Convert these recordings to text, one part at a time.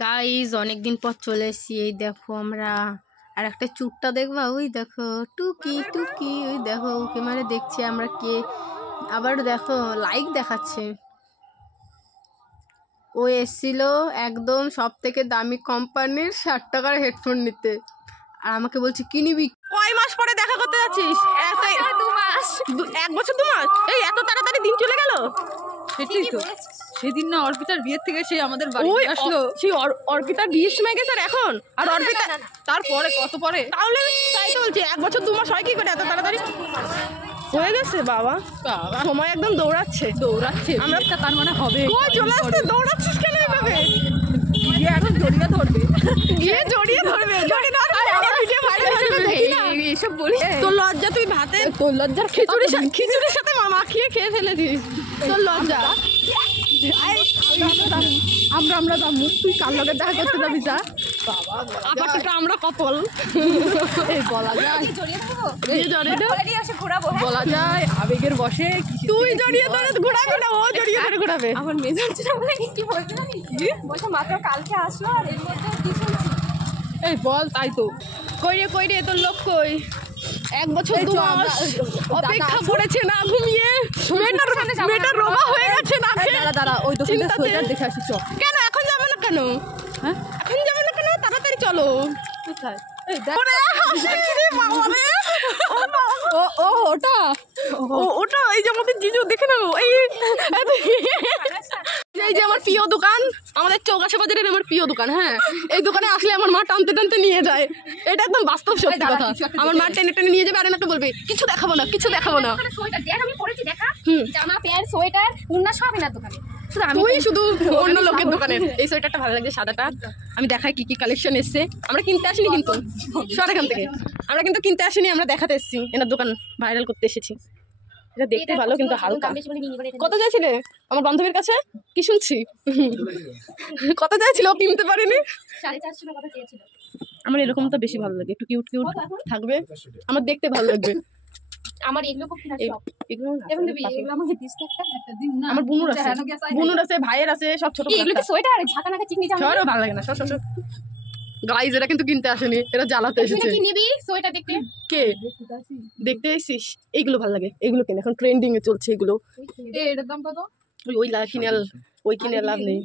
Guys অনেকদিন পর চলে এসেছি। এই দেখো আমরা আর একটা চুপটা দেখবা, ওই দেখো টুকি টুকি, ওই দেখো ওকে মানে দেখছি আমরা কে। আবার দেখো লাইক দেখাচ্ছে। ও এসছিল একদম সব থেকে দামি কোম্পানির 60 টাকার হেডফোন নিতে, আর আমাকে বলছে কি নিবি। কয় মাস পরে দেখা করতে যাচ্ছিস? 2 মাস, 1 বছর 2 মাস। এই এত তাড়াতাড়ি দিন চলে গেল। সেটাই তো, সেদিন না অর্পিতার বিয়ের থেকে সে আমাদের বাড়ি আসলো। সেই অর্পিতার বিয়ের সময় গেছে আর এখন, আর অর্পিতা তারপরে কত পরে, তাহলে তাই তো বলছি 1 বছর 2 মাস হয় কি করে এত তাড়াতাড়ি হয়ে গেছে। বাবা সময় একদম দৌড়াচ্ছে আমরা তার মানে হবে। কই চলে আসছে, দৌড়াচ্ছিস কেন এভাবে? গিয়ে এখন জড়িয়ে ধরবে, জড়িয়ে ধরবে এইসব বলি। তোর লজ্জা, তুই ভাতে তোর লজ্জার খিচুড়ির সাথে মাখিয়ে খেয়ে ফেলেছিস, তোর লজ্জা। আমরা দামু, তুই কার লগে দেখা করতে যাবি যা। আপাতত আমরা কপল। এই বলা যায়, বলা যায় আবেগের বসে তুই জড়িয়ে ধরে ঘোরাবি না, ও জড়িয়ে ধরে ঘোরাবে। আমার মেজাজ কি বলতে জানি বলছে মাত্র কালকে আসলো আর এর মধ্যে কি শুনছি। এই বল, তাই তো কই রে তোর লোক কই? 1 বছর 2 মাস অপেক্ষা করেছে না ঘুমিয়ে, মেয়েটা রোগা হয়ে গেছে না। দাঁড়া ওই দোকানে সোয়েটার দেখে আসি। চল। কেন এখন যাবে না কেন? হ্যাঁ এখন যাবে না কেন? তাড়াতাড়ি চলো। কোথায়? এই ওটা এই যে আমাদের জিজু, দেখে নাও। এই যে আমার প্রিয় দোকান, আমাদের চৌগাছা বাজারের আমার প্রিয় দোকান। হ্যাঁ, এই দোকানে আসলে আমার মা টানতে টানতে নিয়ে যায়। এটা একদম বাস্তব সত্যি কথা। আমার মা টেনে টেনে নিয়ে যাবে আর আমাকে বলবে কিছু দেখাবো না। সোয়েটার দেখ, আমি পরেছি দেখা, জামা প্যান্ট সোয়েটার উন্না সব এনার দোকানে। তুই শুধু অন্য লোকের দোকানের। এই সোয়েটারটা ভালো লাগছে, সাদাটা। আমি দেখাই কি কি কালেকশন এসছে। আমরা কিনতে আসিনি কিন্তু, সর এখান থেকে। আমরা কিন্তু কিনতে আসিনি, আমরা দেখাতে এসেছি। এনার দোকান ভাইরাল করতে এসেছি। এটা দেখতে ভালো কিন্তু হালকা। কত চাইছিলে আমার বান্ধবীর কাছে? কি শুনছি কত চাইছিল, কিনতে পারিনি। 450 টাকা চেয়েছিল। আমার এরকম তো বেশি ভালো লাগে, একটু কিউট থাকবে, আমার দেখতে ভালো লাগবে। আমার এগুলো খুব কিনা শখ। এগুলো এগুলো আমাকে দিস একটা দিন না। আমার বুনুর আছে ভাইয়ের আছে, সব ছোট। এগুলো কি সোয়েটার ঝাঁকা নাকা চিকনি জামা? সরও ভালো লাগে না। সর গাইজ, এরা কিন্তু কিনতে আসেনি, এরা জ্বালাতে এসেছে। কি নিবি সোয়েটার দেখতে? কে দেখতে এসেছিস? এইগুলো ভালো লাগে, এইগুলো কেন, এখন ট্রেন্ডিং এ চলছে এগুলো। এটার দাম কত? ওই কিনে লাভ নেই,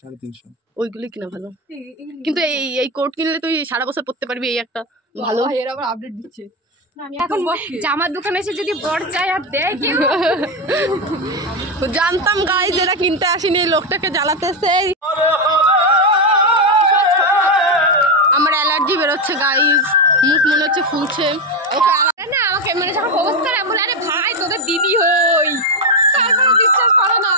350। ওইগুলো কিনা ভালো। কিন্তু এই কোট কিনলে তুই সারা বছর পরতে পারবি, এই একটা ভালো। এর আবার আপডেট দিচ্ছে। আমি এখন জামার দোকানে এসে যদি বড় চাই আর দেয় কেউ। জানতাম গাইজ এরা কিনতে আসেনি, এই লোকটাকে জ্বালাতেছে। আমার অ্যালার্জি বেরোচ্ছে গাইজ, মুখ মনে হচ্ছে ফুলছে। না আমাকে মানে যখন অবস্থা না বলে, আরে ভাই তোদের দিদি হই, তারপরে বিশ্বাস করো না।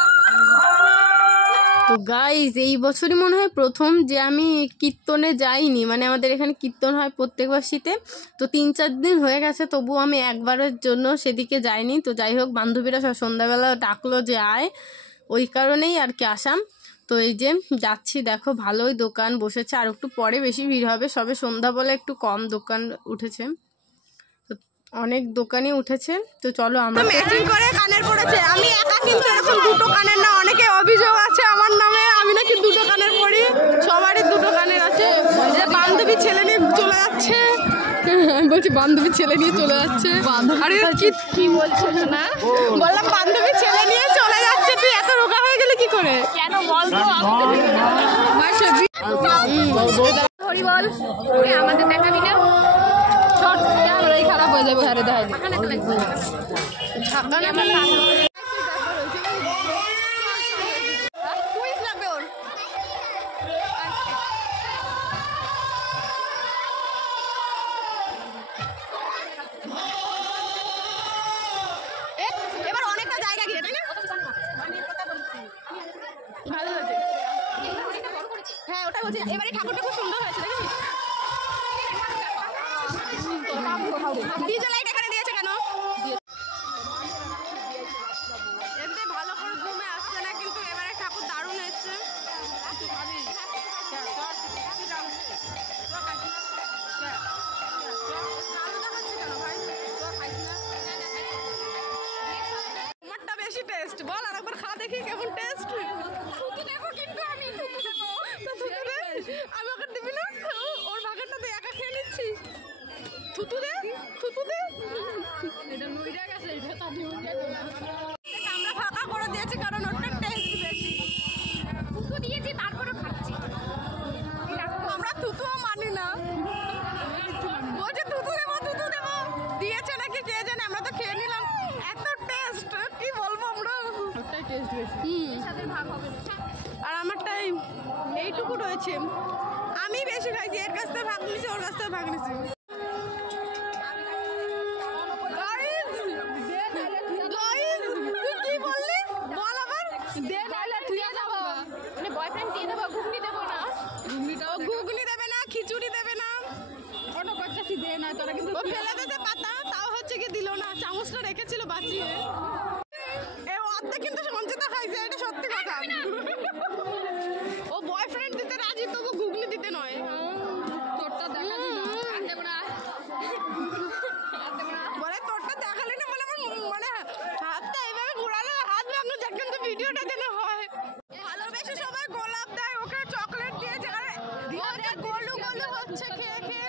তো গাইজ এই বছরই মনে হয় প্রথম যে আমি কীর্তনে যাইনি। মানে আমাদের এখানে কীর্তন হয় প্রত্যেকবার শীতে, তো 3-4 দিন হয়ে গেছে, তবুও আমি একবারের জন্য সেদিকে যাইনি। তো যাই হোক, বান্ধবীরা সব সন্ধ্যাবেলা ডাকলো যে আয়, ওই কারণেই আর কি আসাম। তো এই যে যাচ্ছি, দেখো ভালোই দোকান বসেছে, আর একটু পরে বেশি ভিড় হবে। সবে সন্ধ্যা বলে একটু কম দোকান উঠেছে, তো অনেক দোকানই উঠেছে। তো চলো আমরা ম্যাচিং করে কানের পড়েছে। আমি একা কিন্তু এরকম দুটো কানের না, অনেকে অভিযোগ আছে আমার নামে, আমি নাকি দুটো কানের পরি। সবারই দুটো কানের আছে। বান্ধবী ছেলে নিয়ে চলে যাচ্ছে, আমি বলছি বান্ধবী ছেলে নিয়ে চলে যাচ্ছে। আরে কি বলছো না? বললাম বান্ধবী ছেলে নিয়ে চলে যাচ্ছে, তুই এত রোগা হয়ে গেলে কি করে? কেন বলতো হরি বল, আমাদের দেখাবি না? খারাপ হয়ে যাবে, হারে দেখাই দিই। এবার অনেকটা জায়গা গিয়ে, তাই না? ভালো হয়েছে। হ্যাঁ ওটা বলছি, এবারে ঠাকুরটা খুব সুন্দর হয়েছে, দেখেছিস? ডিজে লাইট এখানে দিয়েছে কেন? এমনি ভালো করে ঘুমে আসছে না, কিন্তু এবারে ঠাকুর দারুণ এসছে। তোমারটা বেশি টেস্ট, বল আর একবার খা দেখি কেমন টেস্ট। দেখো কিন্তু আমি আমি ওকে দিবি না, ওর ভাগেরটা তুই একা খেয়ে নিচ্ছিস। থুতু দে, থুতু দে। এটা নুইরা গেছে, এটা তো আমরা ফাঁকা করে দিয়েছি কারণ ওটা টেস্ট বেশি। থুতু দিয়েছি তারপরে খাচ্ছি। আমরা থুতুও মানি না, বলছে থুতু দেবো, থুতু দেবো, দিয়েছে নাকি কে জানে, আমরা তো খেয়ে নিলাম। এত টেস্ট কি বলবো আমরা, ওটাই টেস্ট বেশি। সাথে ভাগ হবে না। আর আমারটাই এইটুকু রয়েছে। আমি বেশি খাইছি, এর কাছ থেকে ভাগ নিছি, ওর কাছ থেকে ভাগ নিছি। Guys, তুই কি বললি? বল আবার। দে নাহলে দিয়ে দেবো, মানে বয়ফ্রেন্ড দিয়ে দেবো, ঘুগনি দেবো না। ও ঘুগনি দেবে না, খিচুড়ি দেবে না, অটো করতেছি দে না, তোরা কিন্তু ও ফেলে দিতে পাতা, তাও হচ্ছে কি দিল না, চামচটা রেখেছিল বাঁচিয়ে। এ অর্ধেক কিন্তু সঞ্চিতা খাইছে, এটা সত্যি কথা। ও বয়ফ্রেন্ড দিতে রাজি, তবু ঘুগনি দিতে নয়। তোরটা দেখা দিল। আর দেবো না। আর দেবো না। বলে তোরটা দেখালি না বলে আমার মানে হাতটা এইভাবে ঘোরালে হাত ভাঙলো, যার কিন্তু ভিডিওটা যেন হয়। ভালোবেসে সবাই গোলাপ দেয়, ওকে চকলেট দিয়ে যেখানে গোলু গোলু হচ্ছে খেয়ে খেয়ে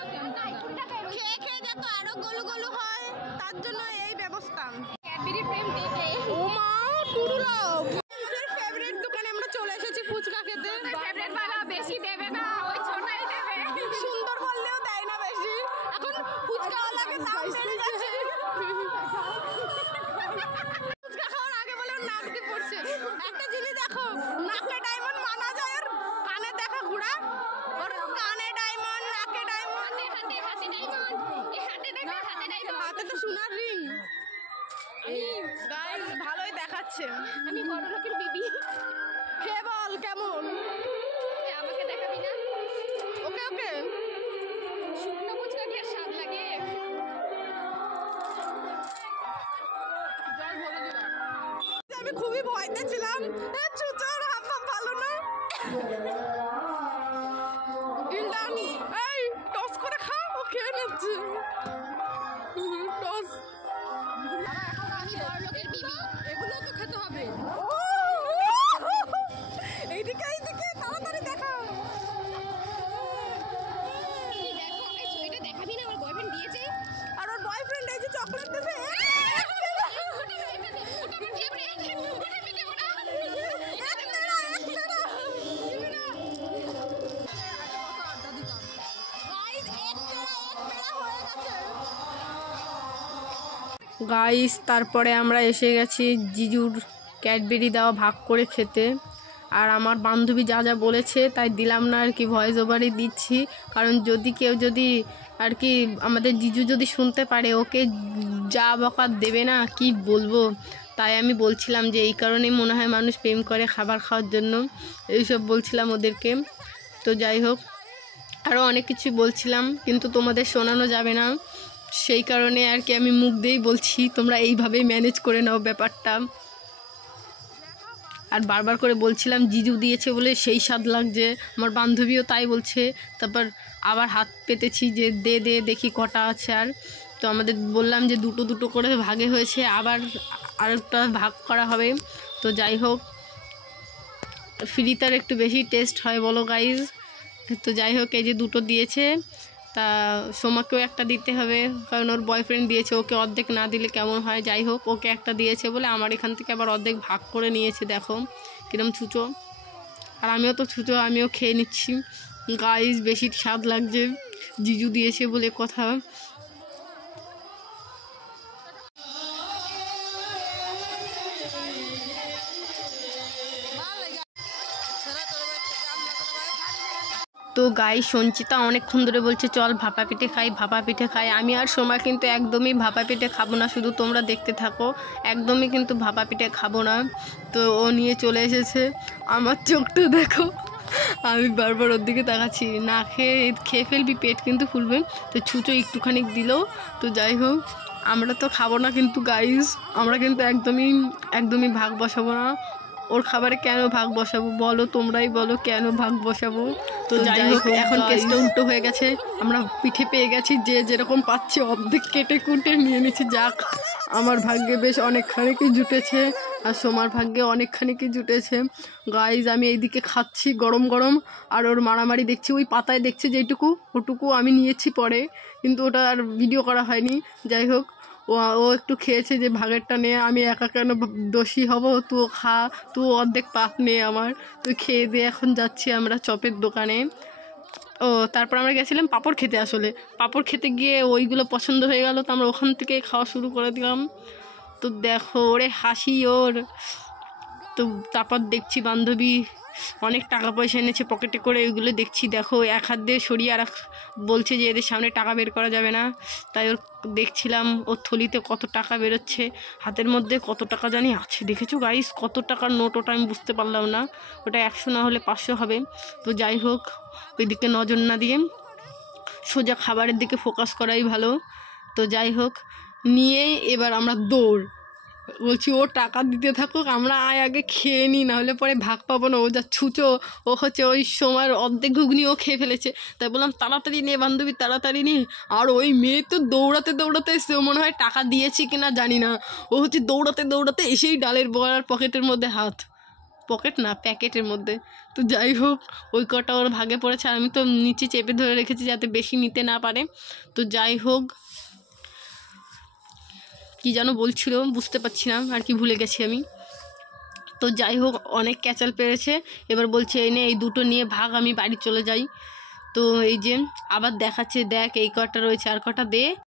খেয়ে খেয়ে যাতে আরো গোলু গোলু হয়, তার জন্য এই ব্যবস্থা। ক্যাডবেরি প্রেম দেখে ও মা টুরুলাও আমাদের ফেভারিট দোকানে আমরা চলে এসেছি ফুচকা খেতে। ফেভারিট বালা বেশি দেবে না, ওই ছোটাই দেবে। সুন্দর বললেও দেয় না বেশি, এখন ফুচকাওয়ালাকে দাম বেড়ে গেছে। ফুচকা খাওয়ার আগে বলে ওর নাক দিয়ে পড়ছে। একটা জিনিস দেখো, নাকে ডায়মন্ড মানা যায়, আর কানে দেখা ঘোড়া, ওর কানে ডায়মন্ড, নাকে ডায়মন্ড, হাতে হাতে ডায়মন্ড, এই হাতে দেখা হাতে ডায়মন্ড। হাতে তো সোনার রিং। গাইস ভালোই দেখাচ্ছে। আমি বড় লোকের বিবি। খেয়ে বল কেমন। আমাকে দেখাবি না? ওকে ওকে শুকনো ফুচকা কি আর স্বাদ লাগে? জল ভরে দিবা। আমি খুবই ভয়তে ছিলাম, চুচোর হাত পা ভালো না। ইন্টান এই টস করে খা, ও খেয়ে নিচ্ছে টস। আমি বড় লোকের বিবি। এগুলো তো খেতে হবে। এইদিকে এইদিকে তাড়াতাড়ি দেখা। এই দেখো, এই এটা দেখাবি না, আমার বয়ফ্রেন্ড দিয়েছে। আর ওর বয়ফ্রেন্ড এই যে চকলেট দিয়েছে। ওটা আমার ফেভারিট। ওটা আমি দেবো না। গাইস তারপরে আমরা এসে গেছি জিজুর ক্যাডবেরি দেওয়া ভাগ করে খেতে। আর আমার বান্ধবী যা যা বলেছে তাই দিলাম না আর কি, ভয়েস ওভারই দিচ্ছি, কারণ যদি কেউ যদি আর কি আমাদের জিজু যদি শুনতে পারে ওকে যা বকা দেবে না কি বলবো। তাই আমি বলছিলাম যে এই কারণেই মনে হয় মানুষ প্রেম করে খাবার খাওয়ার জন্য, এইসব বলছিলাম ওদেরকে। তো যাই হোক, আরও অনেক কিছু বলছিলাম কিন্তু তোমাদের শোনানো যাবে না, সেই কারণে আর কি আমি মুখ দিয়েই বলছি, তোমরা এইভাবেই ম্যানেজ করে নাও ব্যাপারটা। আর বারবার করে বলছিলাম জিজু দিয়েছে বলে সেই স্বাদ লাগছে, আমার বান্ধবীও তাই বলছে। তারপর আবার হাত পেতেছি যে দে দে দেখি কটা আছে। আর তো আমাদের বললাম যে দুটো দুটো করে ভাগে হয়েছে, আবার আরেকটা ভাগ করা হবে। তো যাই হোক, ফ্রিতে আর একটু বেশি টেস্ট হয় বলো গাইজ। তো যাই হোক, এই যে দুটো দিয়েছে, তা সোমাকেও একটা দিতে হবে কারণ ওর বয়ফ্রেন্ড দিয়েছে, ওকে অর্ধেক না দিলে কেমন হয়। যাই হোক, ওকে একটা দিয়েছে বলে আমার এখান থেকে আবার অর্ধেক ভাগ করে নিয়েছে, দেখো কিরম ছুঁচো। আর আমিও তো ছুঁচো, আমিও খেয়ে নিচ্ছি। গাইজ বেশি স্বাদ লাগছে, জিজু দিয়েছে বলে কথা। তো গাই সঞ্চিতা অনেকক্ষণ ধরে বলছে চল ভাপা পিঠে খাই, ভাপা পিঠে খাই। আমি আর সোমা কিন্তু একদমই ভাপা পিঠে খাবো না, শুধু তোমরা দেখতে থাকো, একদমই কিন্তু ভাপা পিঠে খাবো না। তো ও নিয়ে চলে এসেছে, আমার চোখটা দেখো, আমি বারবার ওর দিকে তাকাচ্ছি, না খেয়ে ফেলবি, পেট কিন্তু ফুলবে। তো ছুঁচো একটুখানি দিলো। তো যাই হোক, আমরা তো খাবো না কিন্তু গাইস, আমরা কিন্তু একদমই ভাগ বসাবো না। ওর খাবারে কেন ভাগ বসাবো বলো, তোমরাই বলো কেন ভাগ বসাবো। তো যাই হোক, এখন কেসটা উল্টো হয়ে গেছে, আমরা পিঠে পেয়ে গেছি, যে যেরকম পাচ্ছে অর্ধেক কেটে কুটে নিয়ে নিচ্ছি। যাক, আমার ভাগ্যে বেশ অনেকখানি জুটেছে। আর সোমার ভাগ্যে অনেকখানি কি জুটেছে। গাইজ আমি এইদিকে খাচ্ছি গরম গরম, আর ওর মারামারি দেখছি ওই পাতায় দেখছি যেটুকু, ওটুকু আমি নিয়েছি পরে, কিন্তু ওটা আর ভিডিও করা হয়নি। যাই হোক, ও একটু খেয়েছে যে ভাগেরটা নিয়ে, আমি একা কেন দোষী হব, তুই খা, তুই অর্ধেক পাপ নে আমার। তুই খেয়ে দিয়ে এখন যাচ্ছি আমরা চপের দোকানে। ও তারপর আমরা গেছিলাম পাঁপড় খেতে, আসলে পাঁপড় খেতে গিয়ে ওইগুলো পছন্দ হয়ে গেল, তো আমরা ওখান থেকে খাওয়া শুরু করে দিলাম। তো দেখো ওরে হাসি ওর। তো তারপর দেখছি বান্ধবী অনেক টাকা পয়সা এনেছে পকেটে করে, ওইগুলো দেখছি। দেখো এক হাত দিয়ে সরিয়ে আর বলছে যে এদের সামনে টাকা বের করা যাবে না। তাই ওর দেখছিলাম ওর থলিতে কত টাকা বেরোচ্ছে, হাতের মধ্যে কত টাকা জানি আছে। দেখেছো গাইস কত টাকার নোট, ওটা আমি বুঝতে পারলাম না, ওটা 100 না হলে 500 হবে। তো যাই হোক, ওই দিকে নজর না দিয়ে সোজা খাবারের দিকে ফোকাস করাই ভালো। তো যাই হোক, নিয়ে এবার আমরা দৌড়, বলছি ও টাকা দিতে থাকুক, আমরা আগে খেয়ে নিই, নাহলে পরে ভাগ পাবো না। ও যা ছুচো, ও হচ্ছে ওই সময়ের অর্ধেক ঘুগনি ও খেয়ে ফেলেছে। তাই বললাম তাড়াতাড়ি নে বান্ধবী, তাড়াতাড়ি নে। আর ওই মেয়ে তো দৌড়াতে দৌড়াতে এসছে, ও মনে হয় টাকা দিয়েছি কিনা জানি না, ও হচ্ছে দৌড়াতে দৌড়াতে এসেই ডালের বড়ার পকেটের মধ্যে হাত, পকেট না প্যাকেটের মধ্যে। তো যাই হোক, ওই কটা ওর ভাগে পড়েছে, আর আমি তো নিচে চেপে ধরে রেখেছি যাতে বেশি নিতে না পারে। তো যাই হোক, কি যেন বলছিল বুঝতে পারছি না আর কি, ভুলে গেছি আমি। তো যাই হোক, অনেক ক্যাচাল পেরেছে, এবার বলছে এই নে এই দুটো নিয়ে ভাগ, আমি বাড়ি চলে যাই। তো এই যে আবার দেখাচ্ছে, দেখ এই কটা রয়েছে, আর কটা দে।